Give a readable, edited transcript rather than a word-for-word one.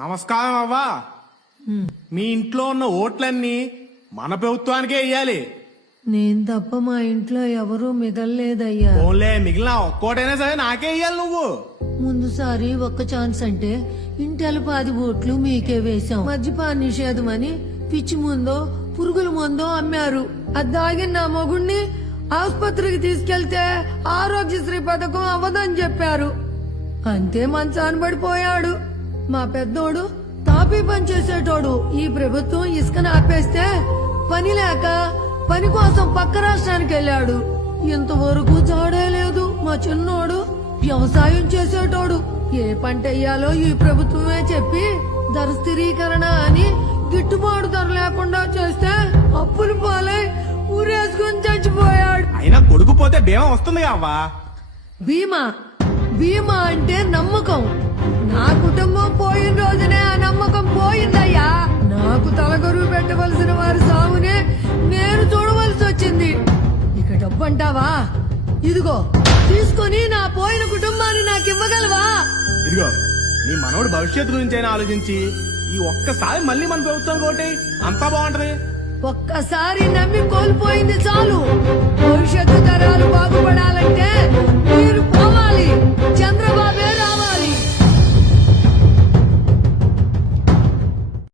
నమస్కారం అవ్వా. మీ ఇంట్లో ఉన్న ఓట్లన్నీ మన ప్రభుత్వానికే ఇయ్యాలి. నేను తప్ప మా ఇంట్లో ఎవరూ మిగల్లేదయ్యా. ఓన్లే మిగిలిన ఒక్కోటైనా సరే నాకే ఇయ్యాలి నువ్వు. ముందుసారి ఒక్క ఛాన్స్ అంటే ఇంటెల 10 ఓట్లు మీకే వేశాం. మద్యపాన నిషేధం అని పిచ్చి ముందో పురుగుల మందో అమ్మారు. అది దాగిన నా మొగుణ్ణి ఆసుపత్రికి తీసుకెళ్తే ఆరోగ్యశ్రీ పథకం అవ్వదని చెప్పారు. అంతే మంచాన పడిపోయాడు. మా పెద్దోడు తాపీ పని చేసేటోడు. ఈ ప్రభుత్వం ఇసుకను ఆపేస్తే పని లేక పని కోసం పక్క రాష్ట్రానికి వెళ్ళాడు. ఇంతవరకు జాడే లేదు. మా చిన్నోడు వ్యవసాయం చేసేటోడు. ఏ పంట వేయాలో ఈ ప్రభుత్వమే చెప్పి ధర స్థిరీకరణ అని గిట్టుబాటు ధర లేకుండా చేస్తే అప్పులు పాలై ఊరేసుకుని చచ్చిపోయాడు. అయినా కొడుకు పోతే బీమా వస్తుంది అవ్వా. బీమా బీమా అంటే నమ్మకం. నా కుటుంబం పోయిన రోజునే ఆ నమ్మకం పోయిందయ్యా. నాకు తలగరువు పెట్టవలసిన వారి సాగునే నేను చూడవలసి వచ్చింది. ఇక డబ్బు అంటావా? ఇదిగో తీసుకొని నా పోయిన కుటుంబాన్ని నాకు ఇవ్వగలవా? ఇదిగో నీ మనోడు భవిష్యత్తు గురించి ఆలోచించి ఈ ఒక్కసారి మళ్ళీ మన ప్రభుత్వం కోటి అంతా బాగుంటది. ఒక్కసారి నమ్మి కోల్పోయింది చాలు. భవిష్యత్తు తరాలు